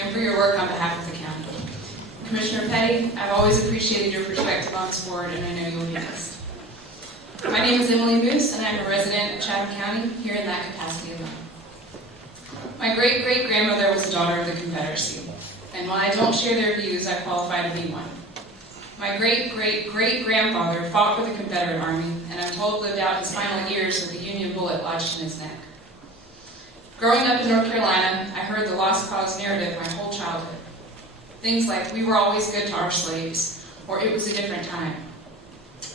and for your work on behalf of the county. Commissioner Petty, I've always appreciated your perspective on this board, and I know you'll be missed. My name is Emily Moose, and I'm a resident of Chatham County, here in that capacity alone. My great-great-grandmother was a daughter of the Confederacy, and while I don't share their views, I qualify to be one. My great-great-great-grandfather fought for the Confederate Army, and I'm told lived out his final years with a Union bullet lodged in his neck. Growing up in North Carolina, I heard the lost cause narrative my whole childhood. Things like, we were always good to our slaves, or it was a different time.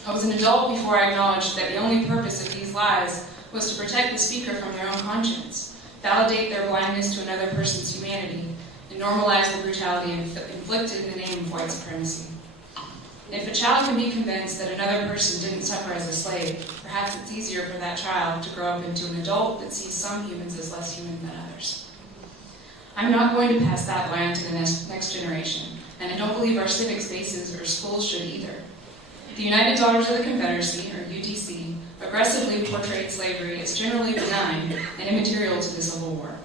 I was an adult before I acknowledged that the only purpose of these lies was to protect the speaker from their own conscience, validate their blindness to another person's humanity, and normalize the brutality inflicted in the name of white supremacy. If a child can be convinced that another person didn't suffer as a slave, perhaps it's easier for that child to grow up into an adult that sees some humans as less human than others. I'm not going to pass that line to the next generation, and I don't believe our civic spaces or schools should either. The United Daughters of the Confederacy, or UDC, aggressively portrayed slavery as generally benign and immaterial to the Civil War.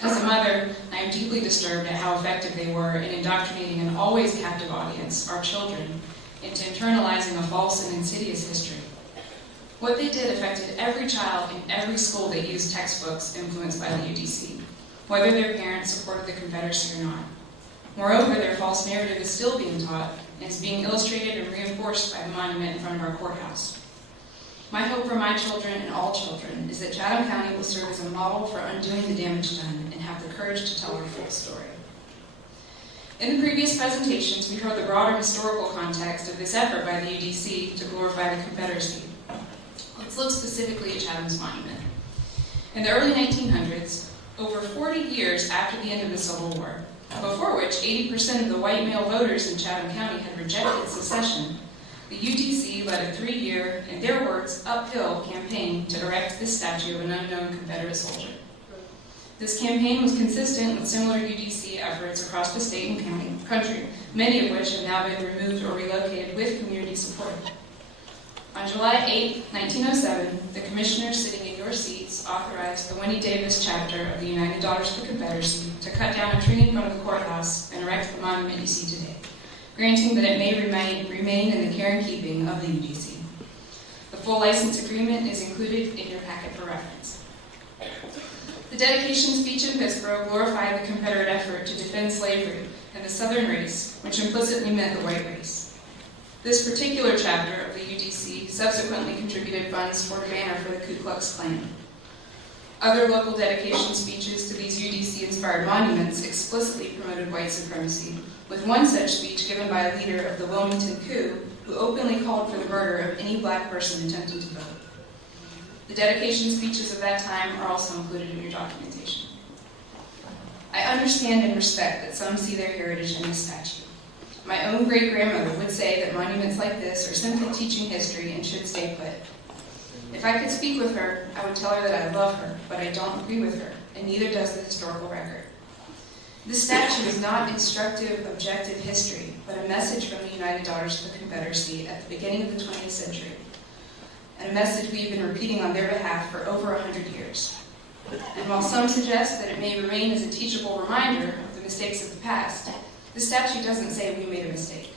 As a mother, I am deeply disturbed at how effective they were in indoctrinating an always captive audience, our children, into internalizing a false and insidious history. What they did affected every child in every school that used textbooks influenced by the UDC, whether their parents supported the Confederacy or not. Moreover, their false narrative is still being taught and is being illustrated and reinforced by the monument in front of our courthouse. My hope for my children and all children is that Chatham County will serve as a model for undoing the damage done and have the courage to tell our full story. In the previous presentations, we heard the broader historical context of this effort by the UDC to glorify the Confederacy. Let's look specifically at Chatham's monument. In the early 1900s, over 40 years after the end of the Civil War, before which 80% of the white male voters in Chatham County had rejected secession, the UDC led a 3-year, in their words, uphill campaign to erect this statue of an unknown Confederate soldier. This campaign was consistent with similar UDC efforts across the state and country, many of which have now been removed or relocated with community support. On July 8, 1907, the commissioners sitting in your seats authorized the Winnie Davis chapter of the United Daughters of the Confederacy to cut down a tree in front of the courthouse and erect the monument you see today, granting that it may remain in the care and keeping of the UDC. The full license agreement is included in your packet for reference. The dedication speech in Pittsburgh glorified the Confederate effort to defend slavery and the Southern race, which implicitly meant the white race. This particular chapter of the UDC subsequently contributed funds for a banner for the Ku Klux Klan. Other local dedication speeches to these UDC-inspired monuments explicitly promoted white supremacy, with one such speech given by a leader of the Wilmington coup who openly called for the murder of any black person attempting to vote. The dedication speeches of that time are also included in your documentation. I understand and respect that some see their heritage in this statue. My own great-grandmother would say that monuments like this are simply teaching history and should stay put. If I could speak with her, I would tell her that I love her, but I don't agree with her, and neither does the historical record. This statue is not instructive, objective history, but a message from the United Daughters of the Confederacy at the beginning of the 20th century, and a message we've been repeating on their behalf for over 100 years. And while some suggest that it may remain as a teachable reminder of the mistakes of the past, the statue doesn't say we made a mistake.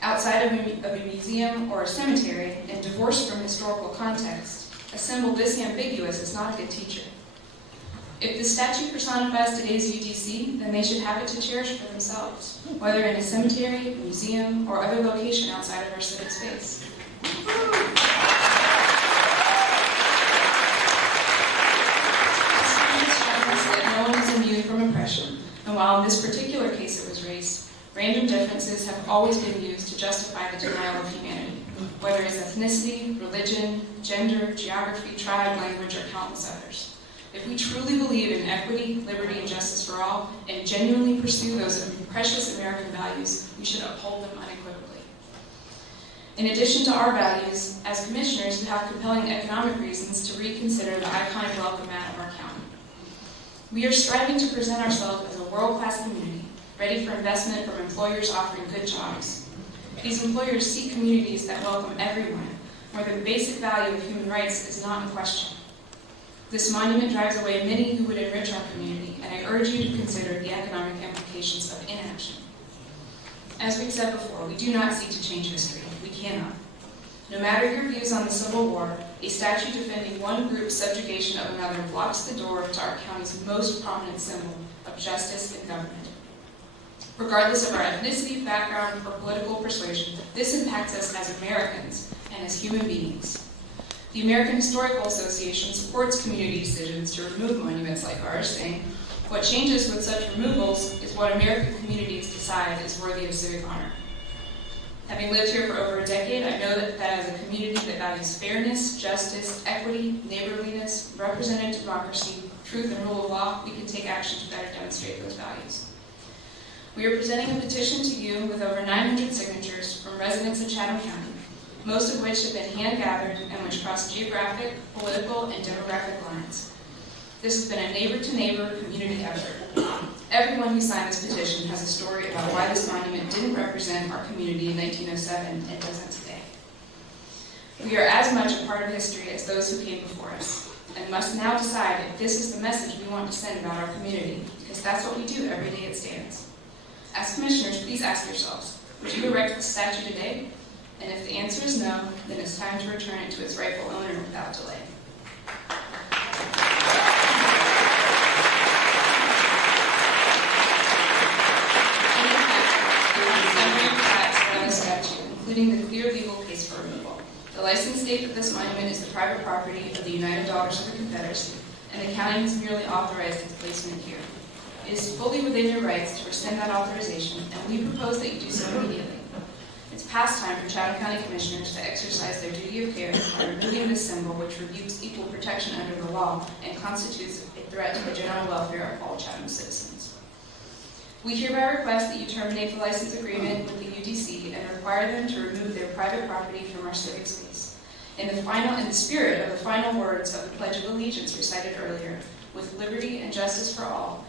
Outside of a museum or a cemetery, and divorced from historical context, a symbol this ambiguous is not a good teacher. If the statue personifies today's UDC, then they should have it to cherish for themselves, whether in a cemetery, museum, or other location outside of our civic space. That no one is immune from oppression, and while in this particular case it was race, random differences have always been used to justify the denial of humanity, whether it's ethnicity, religion, gender, geography, tribe, language, or countless others. If we truly believe in equity, liberty, and justice for all, and genuinely pursue those precious American values, we should uphold them unequivocally. In addition to our values, as commissioners, we have compelling economic reasons to reconsider the iconic welcome mat of our county. We are striving to present ourselves as a world-class community, ready for investment from employers offering good jobs. These employers seek communities that welcome everyone, where the basic value of human rights is not in question. This monument drives away many who would enrich our community, and I I urge you to consider the economic implications of inaction. As we've said before, we do not seek to change history. We cannot. No matter your views on the Civil War, a statute defending one group's subjugation of another blocks the door to our county's most prominent symbol of justice and government. Regardless of our ethnicity, background, or political persuasion, this impacts us as Americans and as human beings. The American Historical Association supports community decisions to remove monuments like ours, saying, "What changes with such removals is what American communities decide is worthy of civic honor." Having lived here for over a decade, I know that as a community that values fairness, justice, equity, neighborliness, representative democracy, truth, and rule of law, we can take action to better demonstrate those values. We are presenting a petition to you with over 900 signatures from residents of Chatham County, most of which have been hand-gathered and which cross geographic, political, and demographic lines. This has been a neighbor-to-neighbor community effort. Everyone who signed this petition has a story about why this monument didn't represent our community in 1907 and doesn't today. We are as much a part of history as those who came before us, and must now decide if this is the message we want to send about our community, because that's what we do every day it stands. As commissioners, please ask yourselves, would you erect the statue today? And if the answer is no, then it's time to return it to its rightful owner without delay. Including the clear legal case for removal. The license state that this monument is the private property of the United Daughters of the Confederacy, and the county has merely authorized its placement here. It is fully within your rights to rescind that authorization, and we propose that you do so immediately. It's past time for Chatham County Commissioners to exercise their duty of care by removing this symbol which rebukes equal protection under the law and constitutes a threat to the general welfare of all Chatham citizens. We hereby request that you terminate the license agreement with the UDC and require them to remove their private property from our civic space. In the spirit of the final words of the Pledge of Allegiance recited earlier, with liberty and justice for all,